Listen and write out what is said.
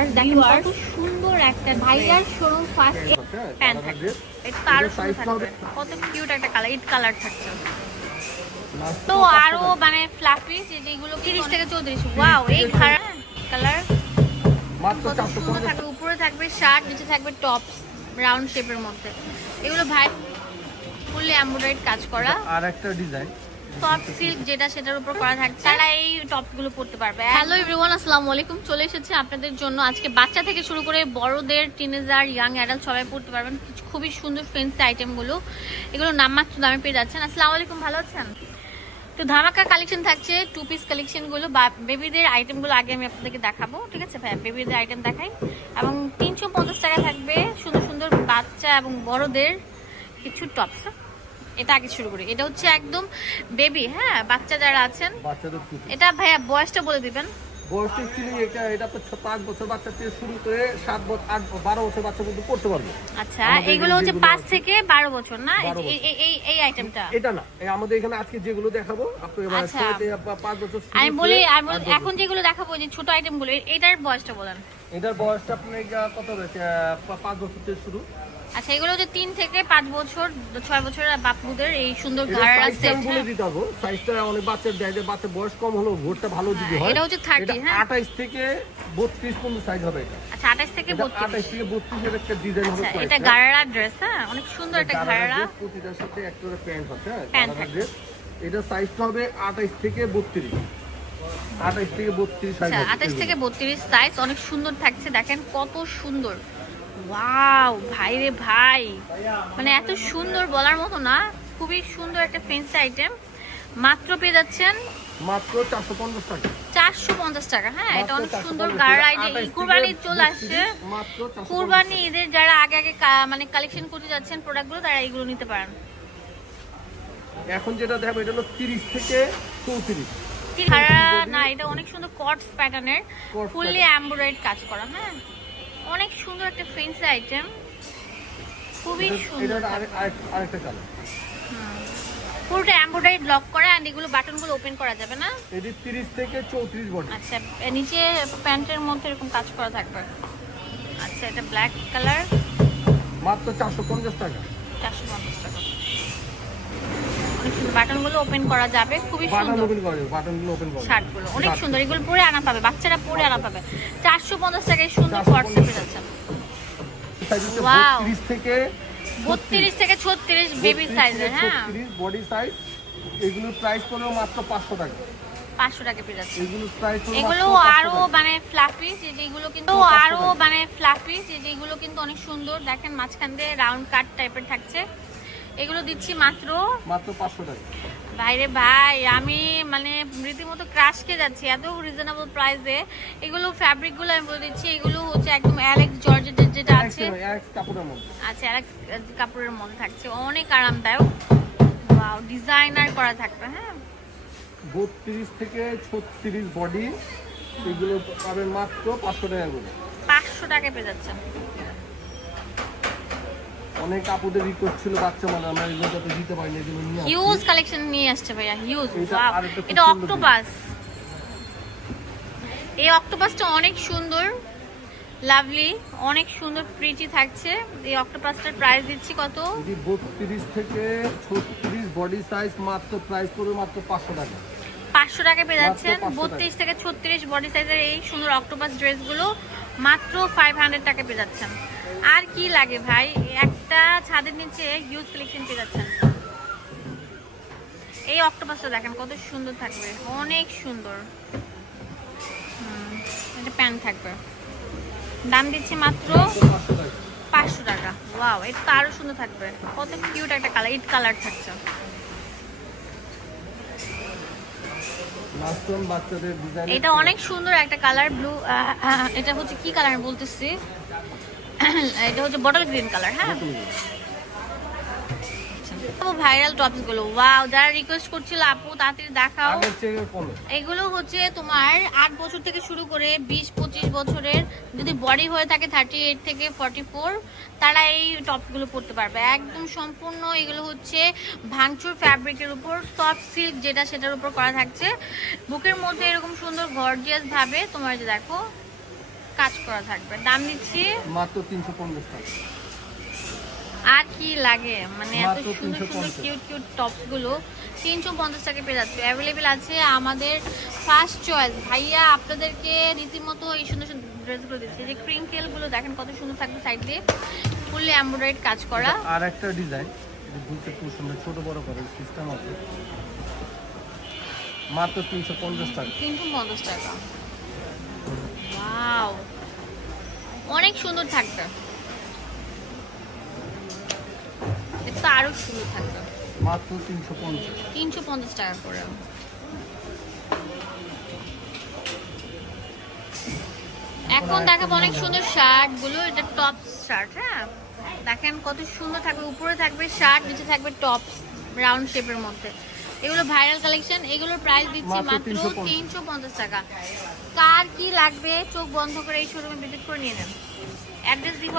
আর দেখেন কত সুন্দর একটা ভাইরাল শোরুম ফার্স্ট প্যান্ট থাকবে। এটা আরো সুন্দর থাকবে, কত কিউট একটা কালার, ইট কালার থাকছে। তো আরো মানে ফ্লাফি যেগুলো 30 থেকে 34। ওয়াও, এই কালার মাত্র কত সুন্দর থাকবে। উপরে থাকবে শার্ট, নিচে থাকবে টপস রাউন্ড শেপের মধ্যে। এগুলো ভাই ফুললি এমব্রয়ডারি কাজ করা আর একটা ডিজাইন সফট সিল্ক যেটা সেটার উপর করা থাকছে। তারা এই টপগুলো পরতে পারবে। হ্যালো এভরিওয়ান, আসসালামু আলাইকুম। চলে এসেছে আপনাদের জন্য আজকে বাচ্চা থেকে শুরু করে বড়দের, টিনেজার, ইয়াং অ্যাডাল্ট সবাই পরতে পারবেন খুবই সুন্দর ফ্যান্সি আইটেমগুলো। এগুলো নামমাত্র দামে পেয়ে যাচ্ছেন। আসসালামু আলাইকুম, ভালো আছেন? তো ধামাকা কালেকশন থাকছে, টু পিস কালেকশনগুলো বা বেবিদের আইটেমগুলো আগে আমি আপনাদেরকে দেখাবো। ঠিক আছে ভাই, বেবিদের আইটেম দেখাই। এবং 350 টাকা থাকবে সুন্দর সুন্দর বাচ্চা এবং বড়দের কিছু টপস। এটা আগে শুরু করি। এটা হচ্ছে একদম বেবি, হ্যাঁ, বাচ্চা যারা আছেন। এটা ভাইয়া বয়সটা বলে দিবেন। বয়সটা ছিল এটা তো 5 বছর বাচ্চা থেকে শুরু করে 7 বছর 8 12 বছর বাচ্চা পর্যন্ত পড়তে পারবে। আচ্ছা, এগুলো হচ্ছে 5 থেকে 12 বছর না? এই আইটেমটা এটা না, আমাদের এখানে আজকে যেগুলো দেখাবো আপনাদের 5 বছর। আমি বলি এখন যেগুলো দেখাবো যে ছোট আইটেমগুলো, এটার বয়সটা বলেন। এটার বয়সটা আপনার কত রয়েছে? 5 বছর থেকে শুরু। আচ্ছা, এগুলো হচ্ছে 3 থেকে 5 বছর 6 বছরের বাপুদের এই সুন্দর ঘাড়া সেট। বলে দিতে হবে সাইজটা, অনেক বাচ্চার দেয় যে বাচ্চা বয়স কম হলো ভোরটা ভালো যদি হয়। এটা হচ্ছে 30, হ্যাঁ 28 থেকে 32 পর্যন্ত সাইজ হবে এটা। আচ্ছা, 28 থেকে 32 এর একটা ডিজাইন হবে। এটা গাড়া ড্রেস, হ্যাঁ অনেক সুন্দর একটা গাড়া। প্রতিটার সাথে একটা প্যান্ট আছে, প্যান্ট থাকবে। এটা সাইজটা হবে 28 থেকে 32। 28 থেকে 32 সাইজ। আচ্ছা, 28 থেকে 32 সাইজ অনেক সুন্দর থাকছে। দেখেন কত সুন্দর। ওয়াও ভাই রে ভাই, মানে এত সুন্দর বলার মতো না। খুবই সুন্দর একটা ফ্যান্সি আইটেম। মাত্র পেয়ে যাচ্ছেন মাত্র 450 টাকা। 450 টাকা, হ্যাঁ এটা অনেক সুন্দর গাড়া আইটেম। কুরবানি চলে আসছে, কুরবানি ঈদের যারা আগে আগে মানে কালেকশন করতে যাচ্ছেন প্রোডাক্টগুলো, তারা এইগুলো নিতে পারেন। এখন যেটা দেখো এটা হলো 30 থেকে 34। না, এটা অনেক সুন্দর কটস প্যাটার্নের ফুললি এমব্রয়ডারি কাজ করা, হ্যাঁ অনেক সুন্দর একটা ফ্যান্সি আইটেম, খুবই সুন্দর। আরেকটা কালার, পুরোটা এমব্রয়ডারি ব্লক করা। এন্ড এগুলো বাটনগুলো ওপেন করা যাবে না। এটি 30 থেকে 34 বডি। আচ্ছা, নিচে প্যান্টের মধ্যে এরকম কাজ করা থাকবে। আচ্ছা, এটা ব্ল্যাক কালার, মাত্র 450 টাকা। 450 টাকা। অনেক সুন্দর, বাটনগুলো ওপেন করা যাবে, খুবই সুন্দর। বাটনগুলো ওপেন করা, শার্টগুলো অনেক সুন্দর। এগুলো পরে আনা পাবে, বাচ্চারা পরে আনা পাবে। 450 টাকায় সুন্দর কটস পেয়ে যাচ্ছেন। ওয়াও, 30 থেকে 32 থেকে 36 বেবি সাইজের, হ্যাঁ 36 বডি সাইজ। এগুলোর প্রাইস পড়লো মাত্র 500 টাকা। 500 টাকা পেয়ে যাচ্ছে। এগুলোর প্রাইস হলো এগুলো আরো মানে ফ্লাফি যেগুলো কিন্তু যেগুলো কিন্তু অনেক সুন্দর। দেখেন মাঝখান দিয়ে রাউন্ড কাট টাইপের থাকছে। এগুলো দিচ্ছি মাত্র 500 টাকা। ভাইরে ভাই, আমি মানে রীতিমতো ক্রাশ খেয়ে যাচ্ছি এত রিজনেবল প্রাইসে। এগুলো ফ্যাব্রিক গুলো আমি বলে দিচ্ছি, এগুলো হচ্ছে একদম অ্যালেক্স জর্জেটের যেটা আছে। আচ্ছা, অ্যালেক্স কাপড়ের মধ্যে থাকছে, অনেক আরামদায়ক। ওয়াও, ডিজাইনার করা থাকবে, হ্যাঁ 32 থেকে 36 বডি। এগুলো পাবেন মাত্র 500 টাকা করে। 500 টাকা পেয়ে যাচ্ছেন। অনেক আপুদের রিকোয়েস্ট ছিল বাচ্চা মানে আমরা এগুলো তো দিতে পারি না, এগুলো নিয়ে হিউজ কালেকশন নিয়ে আসছে ভাইয়া, হিউজ। এটা অক্টোপাস, এই অক্টোপাসটা অনেক সুন্দর, লাভলি, অনেক সুন্দর প্রিটি থাকছে। এই অক্টোপাসটার প্রাইস দিচ্ছি কত? 32 থেকে 36 বডি সাইজ, মাত্র প্রাইস পড়বে মাত্র 500 টাকা। 500 টাকা পেয়ে যাচ্ছেন। 32 থেকে 36 বডি সাইজের এই সুন্দর অক্টোপাস ড্রেসগুলো মাত্র 500 টাকা পেয়ে যাচ্ছেন। আর কি লাগে ভাই, একটা ছাদের নিচে হিউজ কালেকশন পেয়ে যাচ্ছেন। এই অক্টোপাসটা দেখেন কত সুন্দর থাকবে, অনেক সুন্দর। এটা প্যান্ট থাকবে, দাম দিচ্ছি মাত্র 500 টাকা। ওয়াও, এটা তো আরো সুন্দর থাকবে, কত কিউট একটা কালার, ইট কালার থাকছে। এটা অনেক সুন্দর একটা কালার, ব্লু। এটা হচ্ছে কি কালার বলতেছি, এটা হচ্ছে বটল গ্রিন কালার, হ্যাঁ ভাইরাল টপস গুলো। ওয়াও, যারা রিকোয়েস্ট করছিল আপু তাড়াতাড়ি দেখাও। এগুলো হচ্ছে তোমার 8 বছর থেকে শুরু করে 20-25 বছরের, যদি বডি হয়ে থাকে 38 থেকে 44, তারা এই টপস গুলো পরতে পারবে একদম সম্পূর্ণ। এগুলো হচ্ছে ভাঙচুর ফ্যাব্রিকের উপর সফট সিল্ক যেটা সেটার উপর করা থাকছে। বুকের মধ্যে এরকম সুন্দর গর্জিয়াস ভাবে তোমার যে দেখো কাজ করা থাকবে, দাম দিচ্ছি মাত্র 350 টাকা। আর কি লাগে, মানে এত মাত্র সুন্দর সুন্দর 350 কিউট কিউট টপস গুলো 350 টাকা পেয়ে যাচ্ছে। অ্যাভেলেবেল আছে আমাদের ফার্স্ট চয়েস ভাইয়া আপনাদেরকে রীতিমতো এই সুন্দর সুন্দর ড্রেসগুলো দিচ্ছে। যে ক্রিঙ্কেল গুলো দেখেন কত সুন্দর থাকবে, সাইড দিয়ে ফুললি এমব্রয়ডারিড কাজ করা। আর একটা ডিজাইন বুঝতে খুব সুন্দর, ছোট বড় করার সিস্টেম আছে, মাত্র 350 টাকা। 350 টাকা। ওয়াও, অনেক সুন্দর থাকবে, এটা আরো সুন্দর থাকবে। মাত্র 350। 350 টাকা করে। এখন দেখাবো অনেক সুন্দর শার্ট গুলো, এটা টপ শার্ট। হ্যাঁ দেখেন কত সুন্দর থাকবে, উপরে থাকবে শার্ট, নিচে থাকবে টপ রাউন্ড শেপের মধ্যে। এগুলো ভাইরাল কালেকশন, এগুলোর প্রাইস দিচ্ছি মাত্র 350 টাকা। কার কি লাগবে চোখ বন্ধ করে এই শোরুমে ভিজিট করে নিয়ে নেন। অ্যাড্রেস দিব